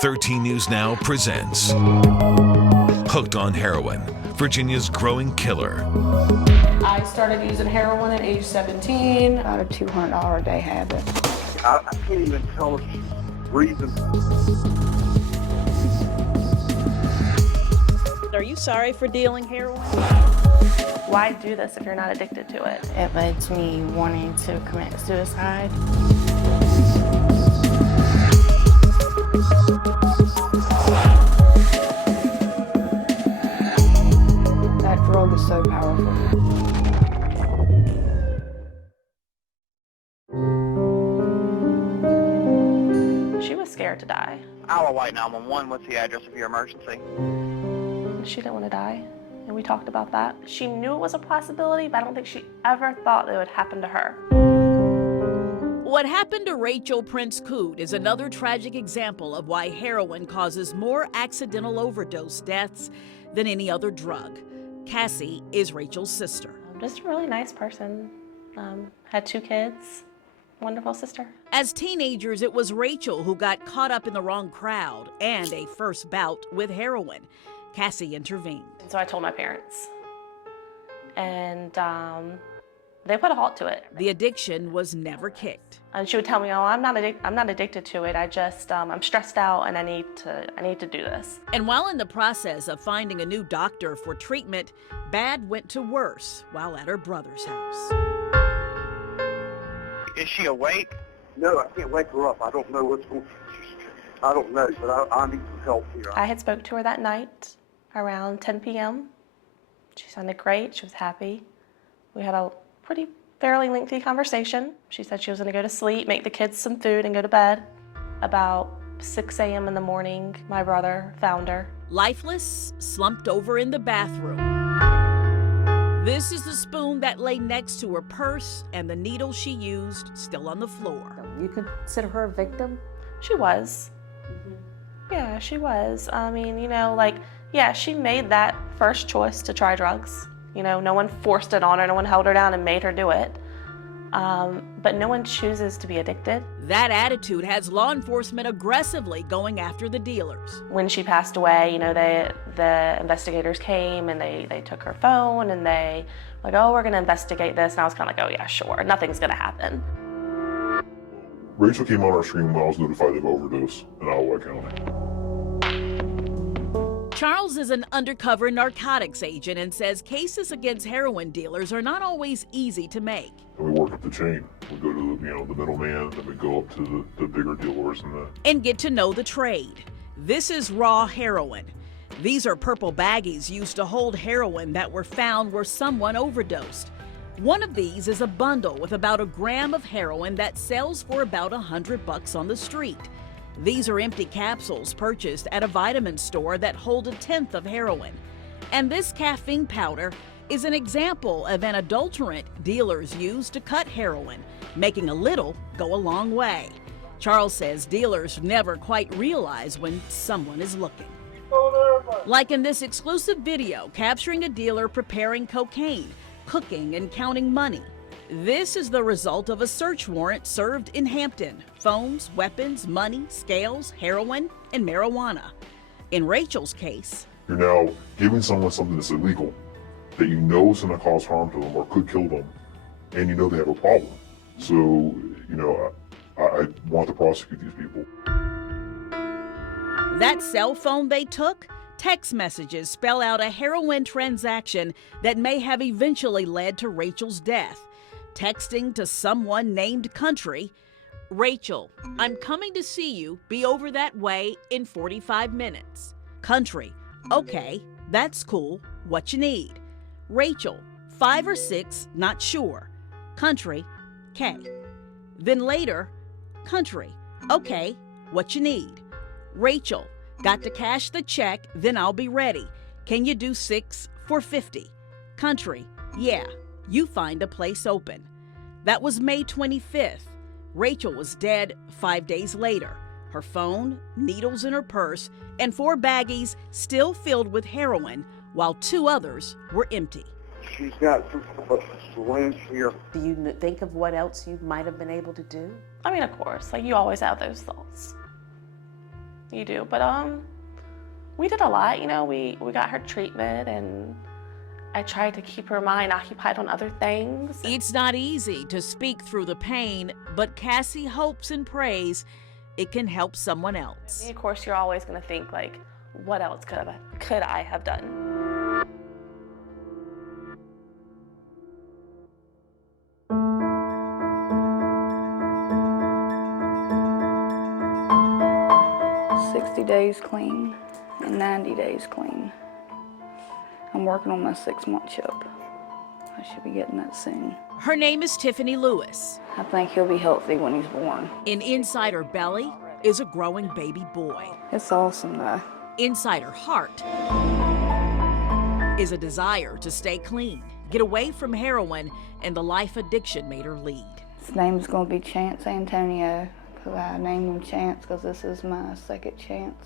13 News Now presents Hooked on Heroin, Virginia's growing killer. I started using heroin at age 17. About a $200 a day habit. I can't even tell the reason. Are you sorry for dealing heroin? Why do this if you're not addicted to it? It led to me wanting to commit suicide. That drug is so powerful. She was scared to die. Iowa White 911, what's the address of your emergency? She didn't want to die, and we talked about that. She knew it was a possibility, but I don't think she ever thought it would happen to her. What happened to Rachel Prince Coot is another tragic example of why heroin causes more accidental overdose deaths than any other drug. Cassie is Rachel's sister. Just a really nice person. Had 2 kids. Wonderful sister. As teenagers, it was Rachel who got caught up in the wrong crowd and a first bout with heroin. Cassie intervened. So I told my parents, and they put a halt to it. The addiction was never kicked. And she would tell me, "Oh, I'm not addicted to it. I just I'm stressed out, and I need to do this." And while in the process of finding a new doctor for treatment, bad went to worse while at her brother's house. Is she awake? No, I can't wake her up. I don't know what's going on. I don't know, but I need some help here. I had spoke to her that night around 10 p.m. She sounded great. She was happy. We had a fairly lengthy conversation. She said she was going to go to sleep, make the kids some food, and go to bed. About 6 a.m. in the morning, my brother found her. Lifeless, slumped over in the bathroom. This is the spoon that lay next to her purse and the needle she used still on the floor. You consider her a victim? She was. Yeah, she was. I mean, she made that first choice to try drugs. No one forced it on her, no one held her down and made her do it. But no one chooses to be addicted. That attitude has law enforcement aggressively going after the dealers. When she passed away, the investigators came and they took her phone and they like, "Oh, we're gonna investigate this." And I was kind of like, "Oh yeah, sure, nothing's gonna happen." Rachel came on our screen when I was notified of overdose in Iowa County. Charles is an undercover narcotics agent and says cases against heroin dealers are not always easy to make. And we work up the chain. We go to the middleman, then we go up to the bigger dealers and get to know the trade. This is raw heroin. These are purple baggies used to hold heroin that were found where someone overdosed. One of these is a bundle with about 1 gram of heroin that sells for about $100 on the street. These are empty capsules purchased at a vitamin store that hold 1/10 of heroin. And this caffeine powder is an example of an adulterant dealers use to cut heroin, making a little go a long way. Charles says dealers never quite realize when someone is looking. Like in this exclusive video capturing a dealer preparing cocaine, cooking and counting money. This is the result of a search warrant served in Hampton. Phones, weapons, money, scales, heroin, and marijuana. In Rachel's case, you're now giving someone something that's illegal that you know is going to cause harm to them or could kill them, and you know they have a problem. So, I want to prosecute these people. That cell phone they took, text messages spell out a heroin transaction that may have eventually led to Rachel's death. Texting to someone named Country, "Rachel, I'm coming to see you. Be over that way in 45 minutes. Country, "Okay, that's cool. What you need?" Rachel, 5 or 6, not sure. Country, "K." Then later, Country, "Okay, what you need?" Rachel, "Got to cash the check, then I'll be ready. Can you do 6 for 50? Country, "Yeah, you find a place open." That was May 25th. Rachel was dead 5 days later. Her phone, needles in her purse, and 4 baggies still filled with heroin, while 2 others were empty. She's got some syringe here. Do you think of what else you might have been able to do? I mean, of course, you always have those thoughts. You do, but we did a lot. You know, we got her treatment, and I tried to keep her mind occupied on other things. It's not easy to speak through the pain, but Cassie hopes and prays it can help someone else. Of course, you're always going to think, like, what else could I have done? Days clean and 90 days clean. I'm working on my 6-month chip. I should be getting that soon. Her name is Tiffany Lewis. I think he'll be healthy when he's born. And inside her belly is a growing baby boy. It's awesome though. Inside her heart is a desire to stay clean, get away from heroin and the life addiction made her lead. His name's going to be Chance Antonio. Because I named him Chance because this is my second chance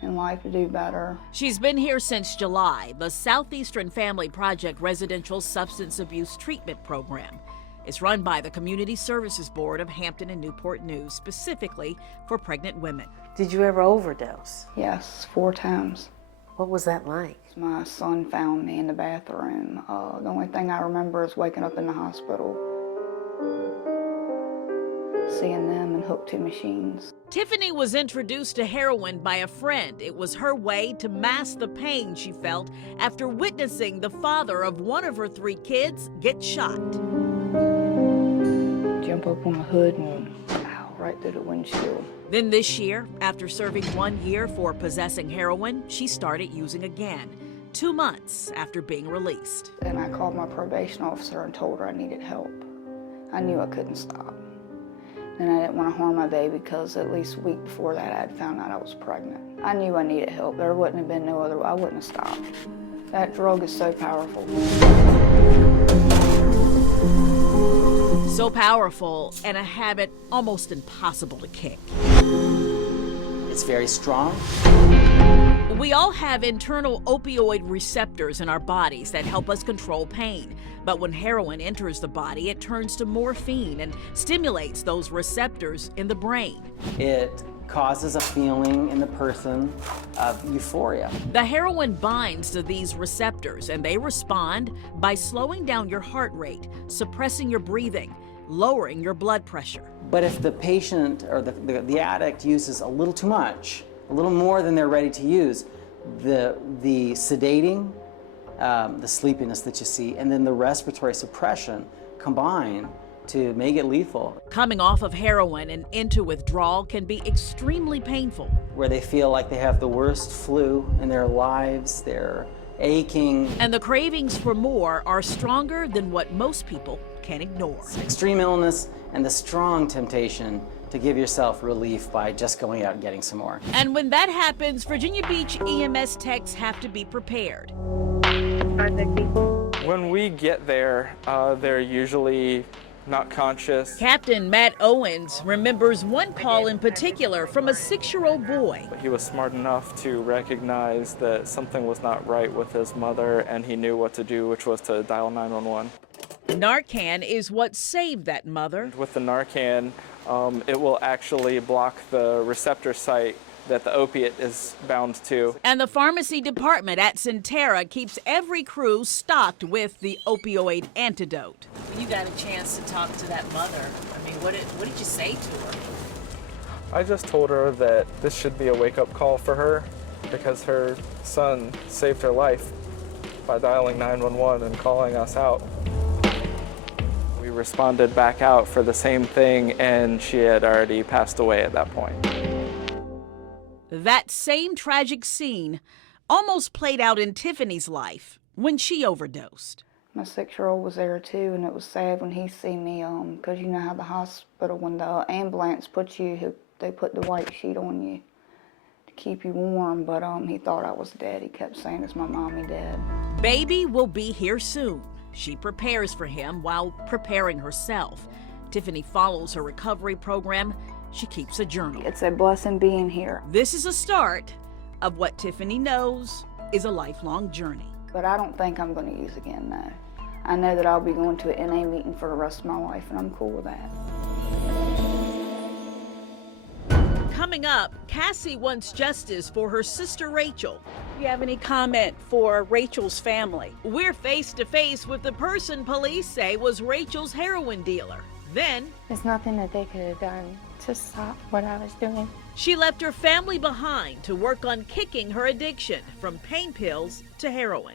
in life to do better. She's been here since July. The Southeastern Family Project Residential Substance Abuse Treatment Program is run by the Community Services Board of Hampton and Newport News, specifically for pregnant women. Did you ever overdose? Yes, 4 times. What was that like? My son found me in the bathroom. The only thing I remember is waking up in the hospital, seeing them and hooked to machines. Tiffany was introduced to heroin by a friend. It was her way to mask the pain she felt after witnessing the father of one of her 3 kids get shot. Jump up on the hood and ow, right through the windshield. Then this year, after serving 1 year for possessing heroin, she started using again, 2 months after being released. And I called my probation officer and told her I needed help. I knew I couldn't stop. And I didn't want to harm my baby because at least a week before that I had found out I was pregnant. I knew I needed help. There wouldn't have been no other way. I wouldn't have stopped. That drug is so powerful. So powerful, and a habit almost impossible to kick. It's very strong. We all have internal opioid receptors in our bodies that help us control pain. But when heroin enters the body, it turns to morphine and stimulates those receptors in the brain. It causes a feeling in the person of euphoria. The heroin binds to these receptors, and they respond by slowing down your heart rate, suppressing your breathing, lowering your blood pressure. But if the patient or the addict uses a little too much, a little more than they're ready to use, the sedating, the sleepiness that you see, and then the respiratory suppression combine to make it lethal. Coming off of heroin and into withdrawal can be extremely painful. Where they feel like they have the worst flu in their lives, they're aching. And the cravings for more are stronger than what most people can ignore. Extreme illness and the strong temptation to give yourself relief by just going out and getting some more. And when that happens, Virginia Beach EMS techs have to be prepared. When we get there, they're usually not conscious. Captain Matt Owens remembers one call in particular from a 6-year-old boy. He was smart enough to recognize that something was not right with his mother, and he knew what to do, which was to dial 911. Narcan is what saved that mother. With the Narcan, it will actually block the receptor site that the opiate is bound to. And the pharmacy department at Centera keeps every crew stocked with the opioid antidote. When you got a chance to talk to that mother, I mean, what did you say to her? I just told her that this should be a wake-up call for her because her son saved her life by dialing 911 and calling us out. We responded back out for the same thing, and she had already passed away at that point. That same tragic scene almost played out in Tiffany's life when she overdosed. My 6-year-old was there too, and it was sad when he seen me, because you know how the hospital, when the ambulance puts you, they put the white sheet on you to keep you warm, but he thought I was dead. He kept saying, "Is my mommy dead?" Baby will be here soon. She prepares for him while preparing herself. Tiffany follows her recovery program. She keeps a journal. It's a blessing being here. This is a start of what Tiffany knows is a lifelong journey. But I don't think I'm going to use again, no. I know that I'll be going to an NA meeting for the rest of my life, and I'm cool with that. Coming up, Cassie wants justice for her sister Rachel. Do you have any comment for Rachel's family? We're face to face with the person police say was Rachel's heroin dealer. Then, there's nothing that they could have done to stop what I was doing. she left her family behind to work on kicking her addiction from pain pills to heroin.